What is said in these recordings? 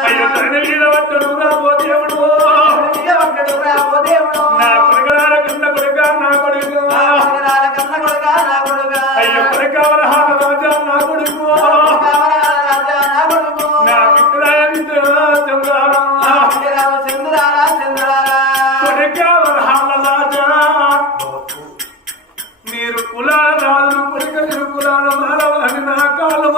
అయ్యో తన మీద పట్టడు రాబో దేవుడు నా కొడుకులార కన్న కొడుక నా కొడుకు అయ్యో రాజా నా కొడుకు నా మీరు కులాల రాజు కొడుక మీరు కులాల మారవని నా కాలు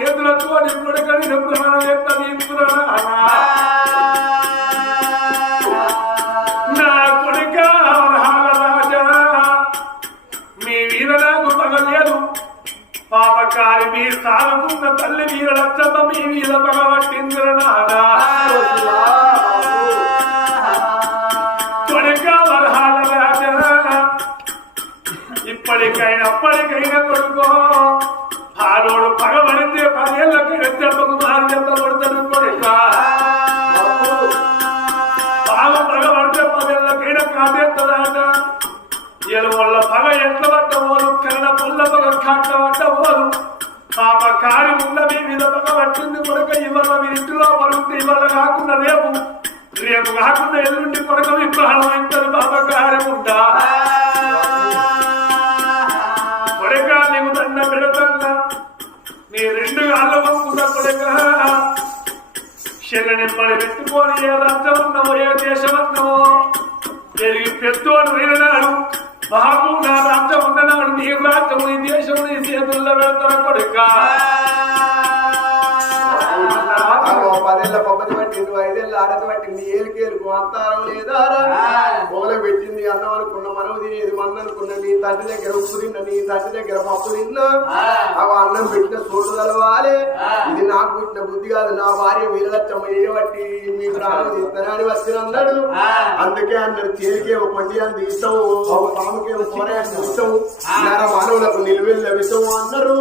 చేతులతో కొడుకని ప్రాణం యొక్క తీసుకురా మీద పగ ఇవాళ మీ ఇంటిలో పడుతుంది ఇవాళ కాకుండా రేపు. రేపు కాకుండా ఎల్లుండి కొడుక విగ్రహం అవుతుంది పాప కారి ఉంటా కొడుక నీకు దండ పెడతా నీ రెండు కాళ్ళ వస్తుందా వంకున్న కొడుక శరణింపడి పెట్టుకొని ఏ రాజ్యం ఉన్నావో ఏ దేశం ఉన్నావో పెద్దు అని వీరనాడు. బాబు నా రాజ్యం ఉన్ననాడు నీ రాజ్యం నీ దేశం నీ చేతుల్లో పెడతాను కొడుకా ఆగో పదేళ్ళ పబ్బది పట్టింది ఐదేళ్ళ ఆడది పట్టింది ఏలికేలుకు అంతారం లేదారా మొగల పెట్టింది అన్నం అనుకున్న మనం తినేది మంద అనుకున్న నీ తండ్రి దగ్గర ఉప్పు తిన్న నీ తండ్రి దగ్గర పప్పు తిన్నా అవి అన్నం పెట్టిన చోటు కలవాలి ఇది నాకు పుట్టిన బుద్ధి కాదు నా భార్య వీరలచ్చమ్మ చేయబట్టి మీ ప్రాణం తీస్తానని వచ్చిన అన్నాడు. అందుకే అన్నాడు తేలికే ఒక కొండి అంత ఇష్టం ఒక పాముకే ఒక కూర అంత ఇష్టం నర మానవులకు నిలువెళ్ళ విషం అన్నారు.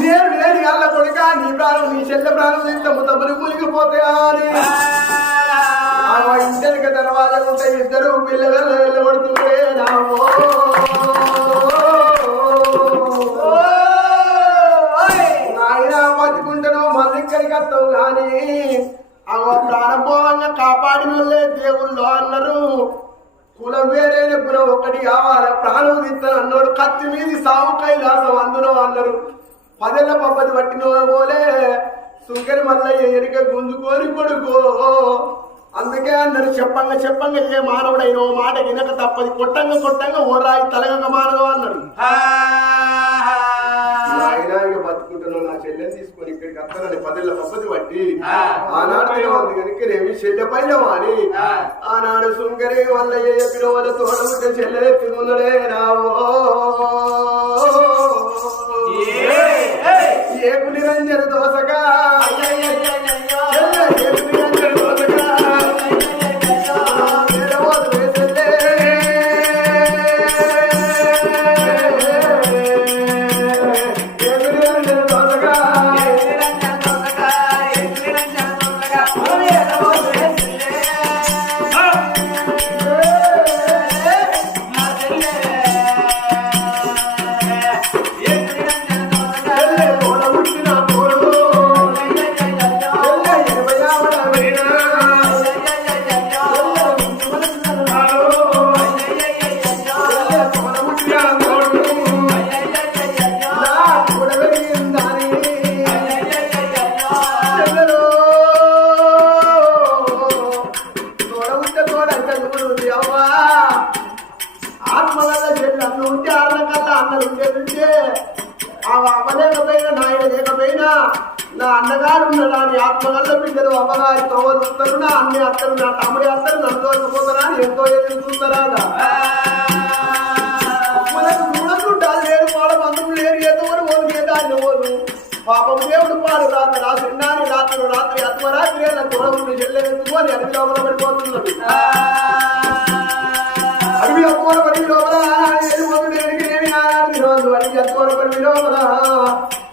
నేను లేని అల్ల కొడుక నీ ప్రాణం నీ చెల్లె ప్రాణం తీస్తాము తమని మునిగిపోతే అని ఆ ఇంటెనక తర్వాత ఉంటే ఇద్దరు పిల్లలు వెళ్ళబడుతుంటే నామో నాయన బతుకుంటాను మళ్ళీ ఇక్కడికి వస్తావు కానీ అవ ప్రారంభంగా కాపాడిన వాళ్ళే దేవుళ్ళు అన్నారు కులం వేరేనే కులం ఒకటి కావాలి ప్రాణం తీస్తాను అన్నాడు కత్తి మీది సాగు కైలాసం అందులో అన్నారు పదేళ్ళ పబ్బది పట్టిన పోలే సుంకరి మల్లయ్య ఎరిక గుంజుకోని కొడుకో. అందుకే అన్నారు చెప్పంగా చెప్పంగా ఏ మానవుడైన ఓ మాట వినక తప్పది. కొట్టంగా కొట్టంగా ఓ రాయి తలగంగా మానదు అన్నాడు. ఇక బతుకుంటున్నావు నా చెల్లెని తీసుకొని ఇక్కడికి వస్తానని పదేళ్ళ పద్ధతి బట్టి ఆనాడు ఉంది కనుక రేవి చెల్లె పైన వాడి ఆనాడు సుంకరి వల్ల ఏ వాళ్ళ తోడముట్టే చెల్లెత్తుకున్నడే రావో ఏ పులిరంజన దోసగా. చెల్లె ఏ పులిరంజన దోసగా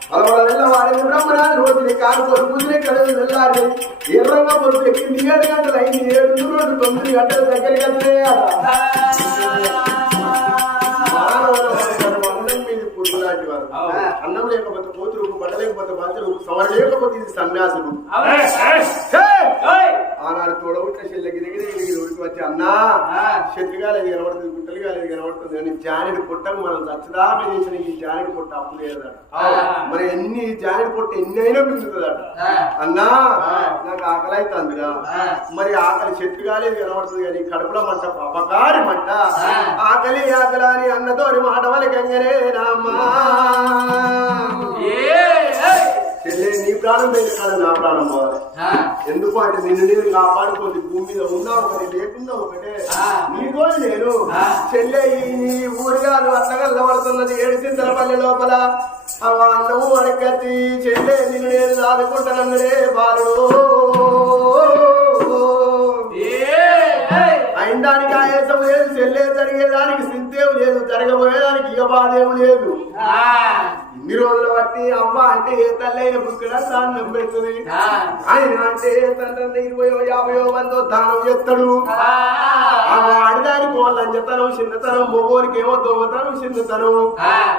అలవల వెళ్ళవాడిని బ్రహ్మరాజు రోజుని కాకపోతే ముదిరి కడలు వెళ్ళాలి ఎర్రంగా పొద్దు ఎక్కింది ఏడు గంటలు అయింది ఏడు రోజు తొమ్మిది గంటల దగ్గరికి వెళ్తే అన్నం మీద పురుగు లాంటి వారు అన్నం లేకపోతే కోతులు బట్ట లేకపోతే బాధ్యులు సవర లేకపోతే ఇది హే! ఆనాడు తోడబుట్టిన వచ్చి అన్నా చెట్టుగా లేదు కనబడుతుంది గుట్టలుగా లేదు కనబడుతుంది. కానీ జానెడు పుట్టకు మనం చచ్చదాప చేసిన ఈ జానెడు పుట్ట అప్పు లేదట. మరి ఎన్ని జానెడు పుట్ట ఎన్ని అయినా మిగులుతుందట అన్నా నాకు ఆకలి అవుతుందిరా మరి ఆకలి చెట్టు కాలేదు కనబడుతుంది కానీ కడుపులో మంట పాపకారి మంట. ఆకలి ఆకలి అని అన్నతోని మాట వలకంగనే రామ్మా చెల్లె నీ ప్రాణం పోయిన కాదు నా ప్రాణం పోవాలి. ఎందుకు అంటే నిన్ను నేను కాపాడుకోండి భూమి మీద ఉన్నా ఒకటి లేకుండా ఒకటే. నీతో నేను. చెల్లె ఈ నీ ఊరిగాను అట్లగల్ల పడుతున్నది ఏడు చింతల పల్లె లోపల. అన్నము అడగచ్చి చెల్లె నిన్ను నేను దాదుకుంటానన్నదే బాలుడు అయిందానికి ఆయాసం లేదు చెల్లె జరిగేదానికి సింతేవు లేదు జరగబోయేదానికి బాధేం లేదు. ఇన్ని రోజులు బట్టి అవ్వ అంటే ఏ తల్లైన బుక్కడ దాన్నం పెడుతుంది? ఆయన అంటే ఏ తండ్రి ఇరవయో యాభయో వందో దానం ఆ. ఆడదానికి వాళ్ళ లంచతనం చిన్నతనం మొగోనికి ఏమో దొంగతనం చిన్నతనం.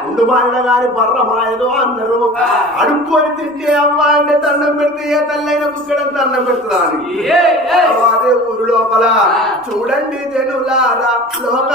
ఉండు బాండ గాని బర్ర మాయదో అన్నారు. అడుక్కొని తింటే అవ్వ అంటే దండం పెడితే ఏ తల్లైన బుక్కడ దండం పెడుతుందా అని? చూడండి జనులారా లోక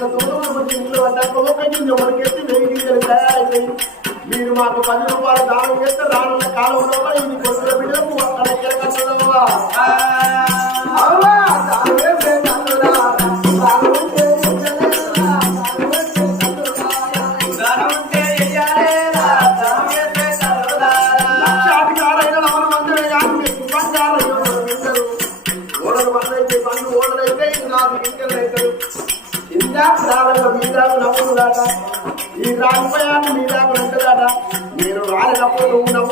ఇంట్లో పడ్డాక ఒక గింజ వెయ్యి గింజలు తయారైతాయి మీరు మాకు పది రూపాయలు దానం చేస్తే రానున్న కాలంలో ఇది కొట్టుల బిడ్డలకు అక్కడ ఎక్కడ రాకపోయా రాకపోయాన్ని మీదాకు నచ్చదాట నేను రాలేనప్పుడు నువ్వు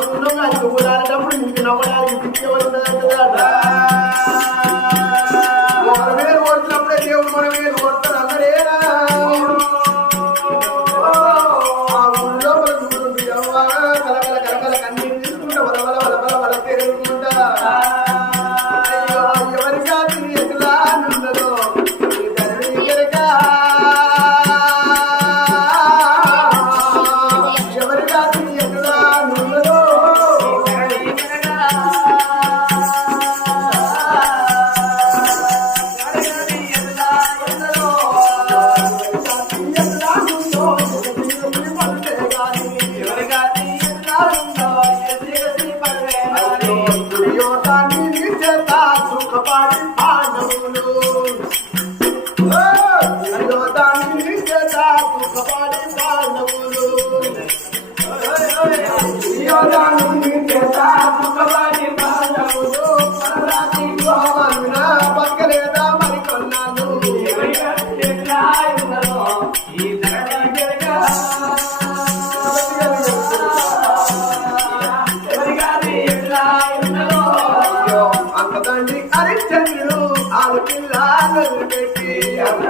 ఆడపిల్లాలు పెట్టి వాళ్ళ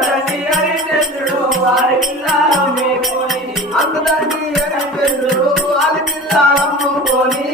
హరిశ్చంద్రుడు ఆడపిల్లాలమ్ముకొని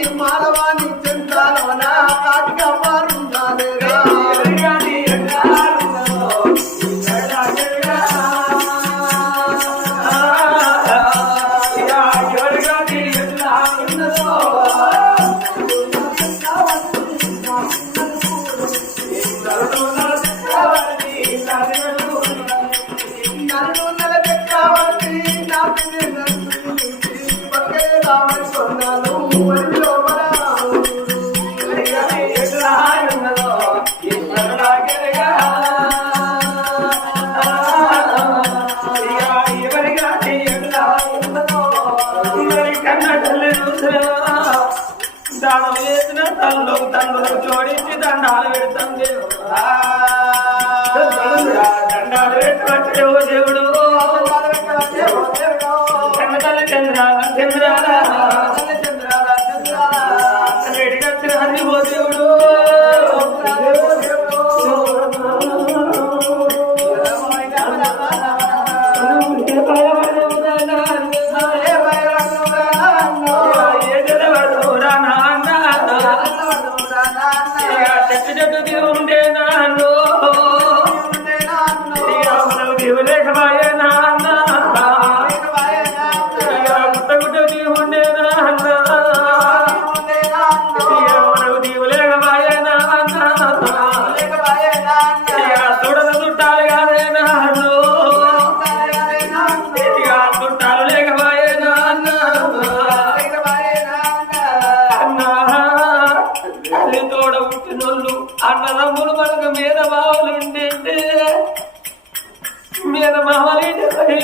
దానం చేసిన తల్లు తండ్రులకు జోడించి దండాలు పెడతాం దండాలు పెట్టవచ్చు దేవుడు. చంద్ర తల్లి చంద్ర చంద్రాల చంద్రాల చంద్రాల. చంద్రాల చంద్రాల చంద్రాల చంద్రాల చంద్రాల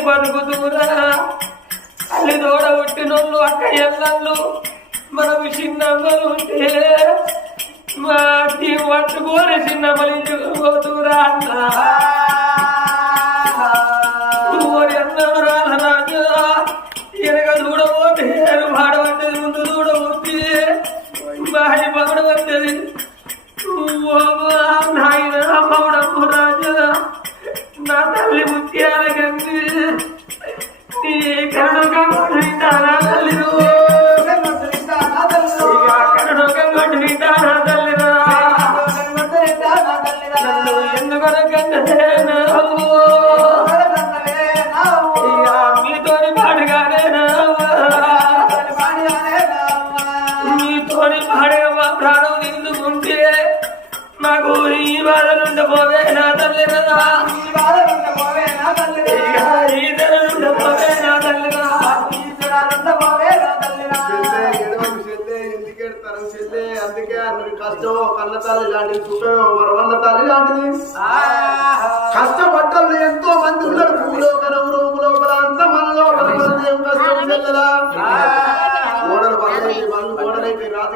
బతుకుతూరా. అల్లి దూడ పుట్టినోళ్ళు అక్క ఎల్లళ్ళు మనం చిన్నమ్మలు ఉంటే మా టీం పట్టుకోని చిన్నమ్మలు ఇంటిపోతురా అన్న. ఓరి చూడబోతే పాడబడ్డది ముందు చూడబోతే బాయి పాడబడ్డది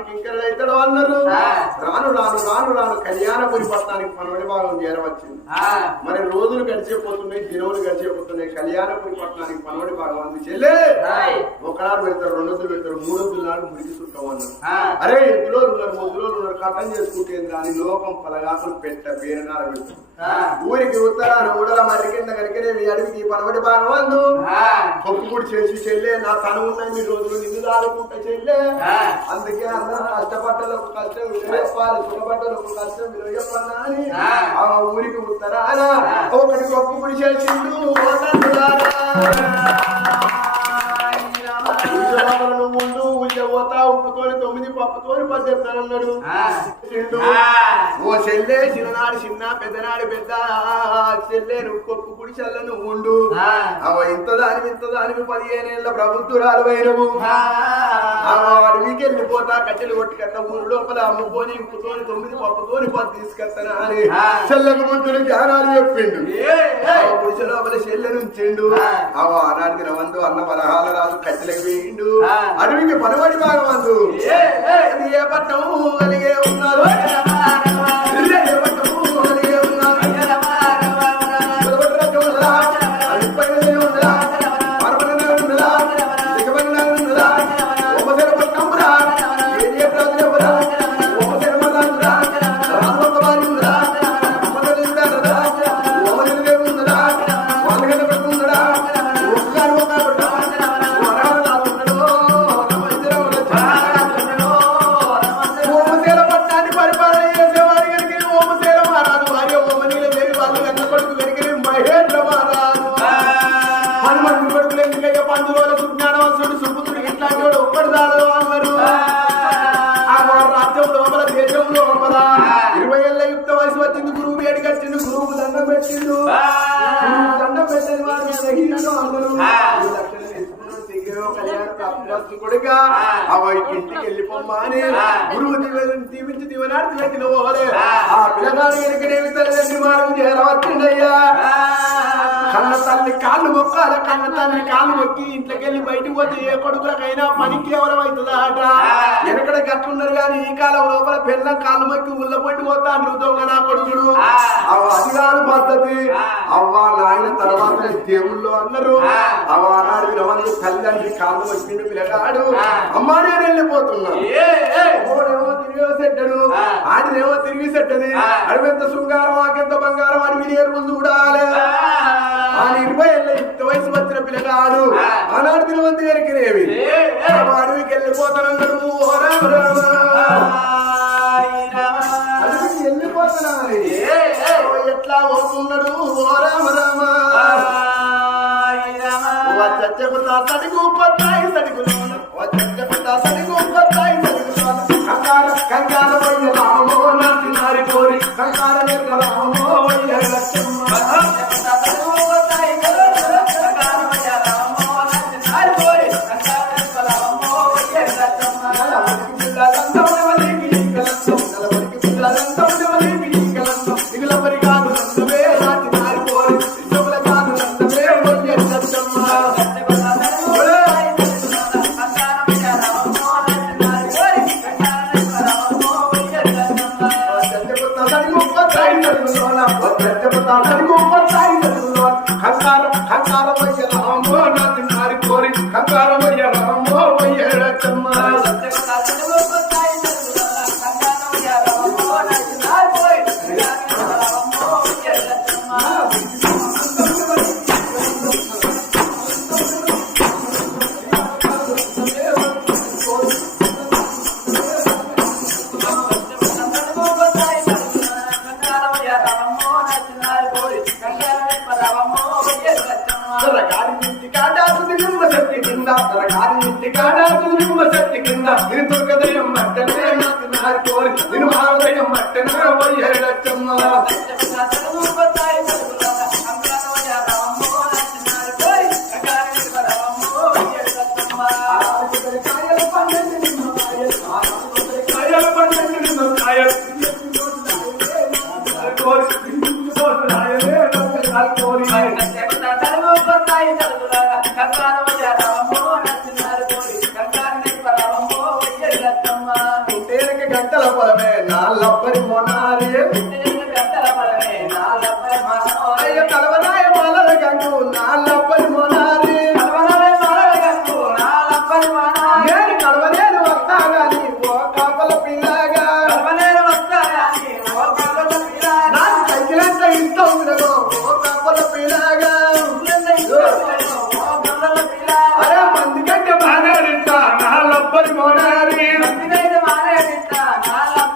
ఓడలైతే రాజుకి ఇంకరైతాడు అన్నారు? రాను రాను రాను రాను కళ్యాణపురి పట్టణానికి మనవడి భాగం చేరవచ్చింది. మరి రోజులు గడిచిపోతున్నాయి దినములు గడిచిపోతున్నాయి కళ్యాణపురి పట్టణానికి మనవడి భాగం అంది. చెల్లే ఒకనాడు పెడతారు రెండు వందలు పెడతారు మూడు వందల నాడు మురికి చుట్టం అన్నారు. అరే ఎద్దులో ఉన్నారు ముగ్గులో ఉన్నారు కట్టం చేసుకుంటే దాని లోకం పలగాకులు పెట్ట పేరునార పెడతారు. ఊరికి ఉత్తరాన ఊడల మరి కింద కరికనే మీ అడవికి పనవటి భాగం అందు. కొప్పుకుడు చేసి చెల్లే నా తను ఉన్నాయి మీ రోజులు నిన్ను దాడుకుంటే చెల్లే. అందుకే అందరూ కష్టపడ్డలకు కష్టం చెప్పాలి సుఖపడ్డలకు కష్టం విలువ చెప్పన్నా అని ఆ ఊరికి ఉత్తరాన ఒకటి కొప్పుకుడి చేసిండు ఓ తండ్రులారా. ఉద్యోగాలను ముందు ఉద్యోగత ఉప్పుతోని తొమ్మిది పప్పుతోని పద్దెత్తానన్నాడు. ఓ చెల్లె చిన్ననాడు చిన్న పెద్దనాడు పెద్ద. చెల్లె నువ్వు కొప్పు కుడి చల్లను ఉండు. అవ ఇంత దాని ఇంత దాని పదిహేనేళ్ళ ప్రభుత్వరాలు వైనవు అడవికి వెళ్ళిపోతా కట్టెలు కొట్టుకట్ట ఊరు లోపల అమ్ముకొని ఉప్పుతోని తొమ్మిది పప్పుతోని పది తీసుకొస్తానా అని చెల్లెకు ముందు జ్ఞానాలు చెప్పిండు. పురుష లోపల చెల్లె నుంచిండు. అవ ఆనాడికి రవందు అన్న బలహాల రాజు కట్టెలకు వేయిండు. అడవికి పనబడి భాగమందు. అది ఏ పట్టము కలిగే ఉన్నారు. దీవనార్థి పెట్టిన పోలే ఆ. పిల్లగాడు ఎనకనేమి తల్లిదండ్రి మార్గం చేరవచ్చిండయ్యా. కన్న తల్లి కాళ్ళు మొక్కాలి కన్న తండ్రి కాలు మొక్కి ఇంట్లోకి వెళ్ళి బయటికి పోతే ఏ కొడుకులకైనా పని కేవలం అవుతుందా అట వెనకడ గట్లున్నారు కానీ ఈ కాలం లోపల పిల్ల కాలు మొక్కి ఉల్ల పట్టి పోతా దొంగ నా కొడుకుడు అది కాదు పద్ధతి. అవ్వ నాయన తర్వాత దేవుళ్ళు అన్నారు. అవ్వ అన్నాడు వినమని తల్లిదండ్రి కాళ్ళు మొక్కిండు పిల్లగాడు. అమ్మా నేను వెళ్ళిపోతున్నా. ఓడేమో తిరిగి సెట్టడు ఆడిదేమో తిరిగి సెట్టది అడిపెంత శృంగారం ఆకెంత బంగారం మీరు ఎరువులు చూడాలి ఆ ఇరవై ఏళ్ళ యుక్త వయసు వచ్చిన పిల్లగాడు ఆనాడు తిరువంతి ఎరికినేవి అడవికి వెళ్ళిపోతానన్నాడు. అడవికి ఎట్లా పోతున్నాడు ఓ రామ రామ వచ్చకు సడిగు పత్తాయి సడిగులోన వచ్చకు సడిగు పత్తాయి సడిగులోన కంగార కంగార పోయి రామో నా తిన్నారి కోరి కంగార Sorry, I'm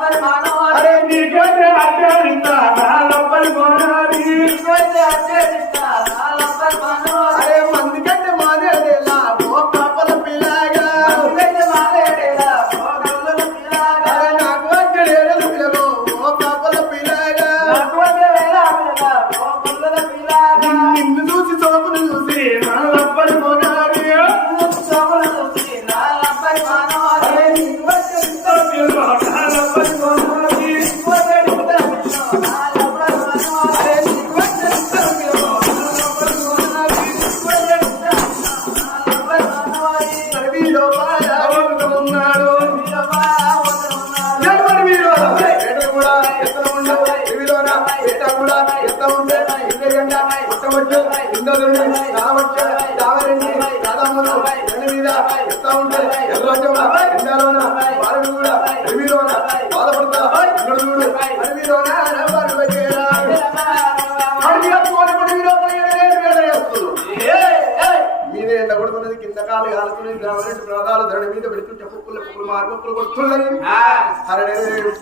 అరే నీకంటే పుట్టవచ్చు ఇంద్రుని రావచ్చు రావరండి రెండు మీద కూడా బాధపడతా చూడు అడవిలోన కొడుతున్నది కింద కాలు కాలుతున్నది గ్రామరెడ్డి ప్రాణాలు ధరణ మీద పెడుతుంటే కుక్కులు కుక్కులు మార్పులు కొడుతున్నది అరే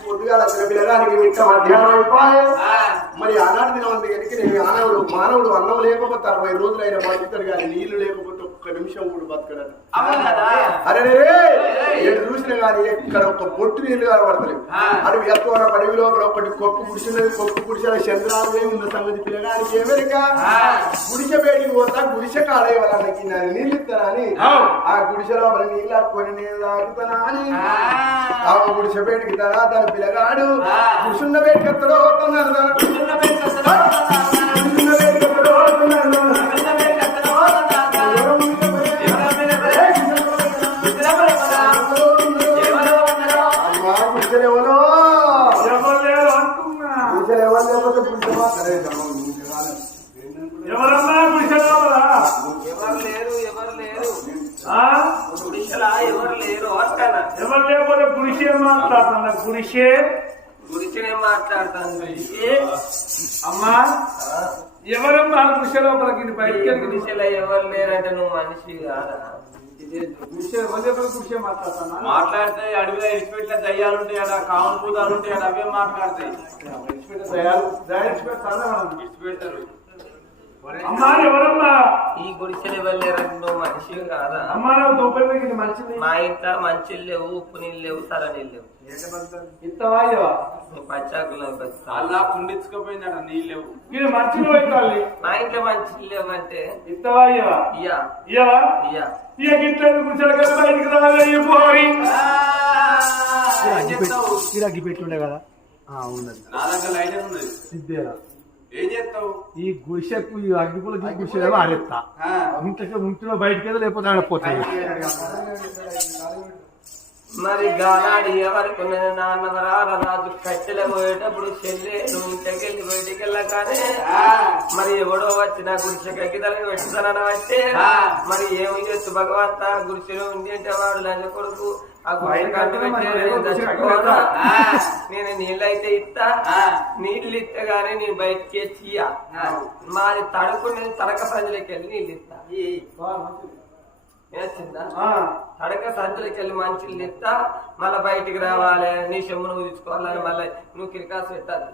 పొద్దుగాల చిన్న పిల్లగానికి మధ్యాహ్నం అయిపోయి. మరి ఆనాటి దినం దగ్గరికి నేను మానవుడు మానవుడు అన్నం లేకపోతే అరవై రోజులైన బతుకుతాడు కానీ నీళ్ళు లేకపోతే ఒక్క నిమిషం కూడా బతకడట అరే ఏడు చూసిన కానీ ఎక్కడ ఒక పొట్టు నీళ్ళు కనబడతలేవు. అడవి ఎత్తున అడవి లోపల ఒకటి కొప్పు గుడిసినది కొప్పు గుడిసిన చంద్రాలు ఉన్న సంగతి పిల్లగానికి ఏమెరిక? గుడిసె బయటికి పోతా గుడిసె కాడే వాళ్ళకి నాకు నీళ్ళు ఇస్తారా అని? ఆ గుడిసె లోపల నీళ్ళు ఆడుకొని నేను తాగుతానా అని? ఆ. గుడిసె బయటికి తరా దాని పిల్లగాడు? గుడిసున్న బయటికి ఎత్తడో పోతున్నారు గుడిసే గురిచనే మాట్లాడతాను అమ్మా ఎవరమ్మా గుడిసె లోపలికి బయటికి గుడిసెలో ఎవరు లేరంటే నువ్వు మనిషి కాదా? మాట్లాడితే అడవిలో ఇడిచిపెట్టిన దయ్యాలు ఉంటాయి అడ కావులు పూతాలు ఉంటాయి అవే మాట్లాడతాయి. ఇడిచిపెడతారు అమ్మా ఎవరమ్మా? ఈ గుడిసెలు నువ్వు మనిషి కాదా? అమ్మా మంచిది. మా ఇంట్లో మంచి లేవు ఉప్పు నీళ్ళు లేవు సర నీళ్ళు లేవు. ఇవ్వవా? నువ్వు పచ్చాకులు అలా కుండించుకోపోయిందట నీళ్ళు ఇది మంచిది పోయింది మా ఇంట్లో మంచి లేవు అంటే ఇత్తవా ఇవ్వవా? ఇయ్యా. ఇయ్యవా? ఇయ్యా. గిట్ల గుడిసెల కదా బయటికి ఉన్నది నా దగ్గర లైటర్ ఉన్నది. సిద్ధేరా. ఏం చేస్తావు? ఈ గుడిసెకు ఈ అగ్గిపులకి గుడిసెలేమో ఆడేస్తా ఇంట్లో ఇంట్లో బయటికి లేకపోతే ఆడపోతాయి మరి గానాడి ఎవరికి నాన్నవరాల రాజు కట్టెల పోయేటప్పుడు చెల్లె నువ్వు ఇంటికి వెళ్ళి బయటికి వెళ్ళగానే మరి ఎవడో వచ్చి నా గుడిసెకి తలకి పెట్టుతానని అంటే మరి ఏమి చేస్తు భగవంత గుడిసెలో ఉంది అంటే వాడు లంచ కొడుకు? నేను నీళ్ళైతే ఇస్తా. నీళ్ళు ఇస్తే గానీ నేను బయటికి తీయ మాది తడుపు నేను తడక సంజలోకి వెళ్ళి నీళ్ళు ఇస్తా తడక సంచులకి వెళ్ళి మంచి ఇస్తా మళ్ళీ బయటికి రావాలి. నీ చెమ్ము నువ్వు తీసుకోవాలని మళ్ళీ నువ్వు కిరికాసు పెట్టాలి.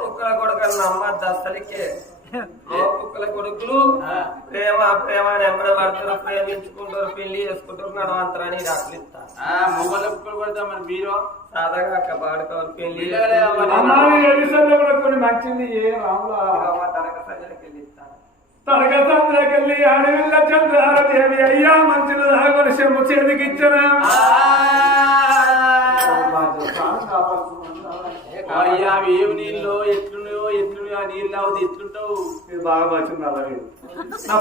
కుక్కల కొడుకు నమ్మద్దు అసలుకే ఓ కుక్కల కొడుకులు ప్రేమ ప్రేమ అని ఎంబడి పడతారు ప్రేమించుకుంటారు పెళ్ళి చేసుకుంటారు నడవంతరని రాట్లు ఇస్తా ఆ, మొగలు కుక్కలు పడతా మరి మీరు? సాదాగా అక్క పాడుకోవాలి పెళ్ళి కొన్ని మంచిది. ఏ రాములా? తడక సంచులకి వెళ్ళి ఇస్తాను తనక అడవిల్ల చంద్రారదేవి అయ్యా మంచిది దాగొని చెంపు చేతికిచ్చనా అయ్యా ఏమి నీళ్ళు? ఆ నీళ్ళు అవుతుంది ఎట్లుంటావు బాగా వచ్చింది అలాగే నా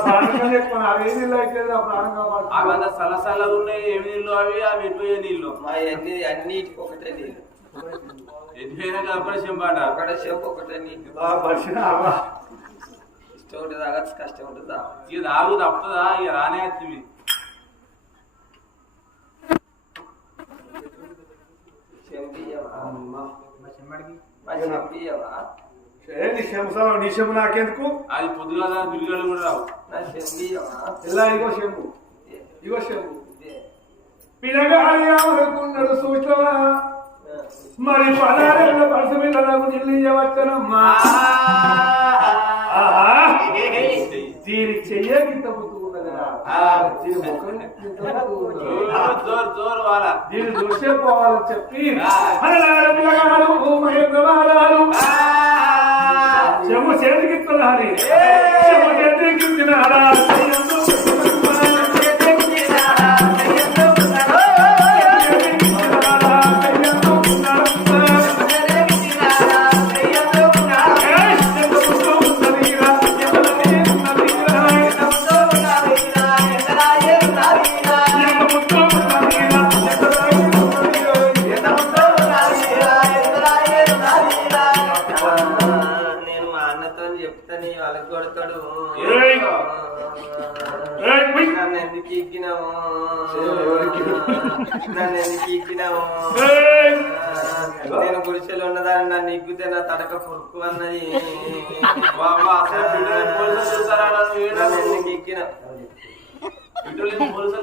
ఎక్కువ అవి నీళ్ళు అయితే నా ప్రాణం అవి కావాలి అంత సలసలగా ఉన్నాయి ఏమి నీళ్ళు అవి? అవి ఎటుపోయే నీళ్ళు? అన్ని అన్నిటికి ఒకటే నీళ్ళు. ఎటుపోయినా చెంపాట. ఒకటే సేపు ఒకటే నీళ్ళు. బాగా పరిచిన అవ్వ. ఇష్టం ఉంటుంది తాగచ్చు కష్టం ఉంటుంది. ఇక తాగు తప్పదా ఇక రానే వచ్చింది చెంపియ్యవా? మా చెంపియ్యవా? ఏ నీ నాకెందుకు? అది పొద్దుగా కూడా రావు? ఇలా ఇగో ఇగో. పిల్లగాడి సూచన మరి పదారెళ్ళ పరస నిల్లించవచ్చనమ్మా ముట్టుకున్నదిరా దీని వాళ్ళ దీన్ని దృశ్య పోవాలని చెప్పి. మహేంద్రవారాలు చెమ్మ చేతికిస్తున్నారు చెమ్మ చేతికిచ్చినారా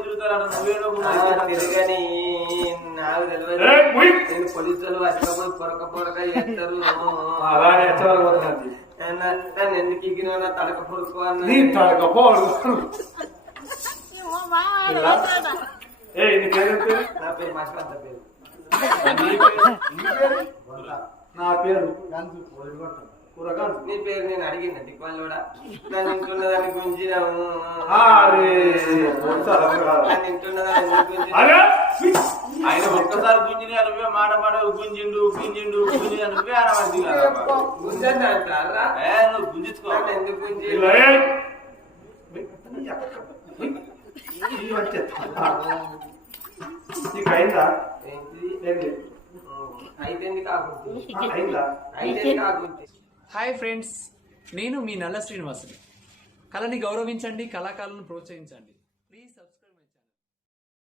చూస్తారా నువ్వేడో ఆ, తిరగని నాకు తెలియదు. పోలీసులు వచ్చకపోయి పొరక పొరక చేస్తారు. నన్ను నన్ను ఎందుకు ఇగ్గినావు నా తడక అన్నది. పేరు పేరు. నా పేరు? మర్చిపోతా పేరు? నా పేరు కూరగాయలు నీ పేరు నేను అడిగిన కూడా. నన్ను ఇంటున్న గురించి ఇంటున్న గురించి ఆయన ఒక్కసారి గుంజిని నువ్వే మాట మాట గుంజిండు గుంజిండు గుంజి నువ్వే అనవద్దు గుంజని అంటారా నువ్వు గుంజించుకో. ఎందుకు గుంజి. నీకు అయిందా? ఏంటిది? హాయ్ ఫ్రెండ్స్ నేను మీ నల్ల శ్రీనివాసుని. కళని గౌరవించండి కళాకారులను ప్రోత్సహించండి.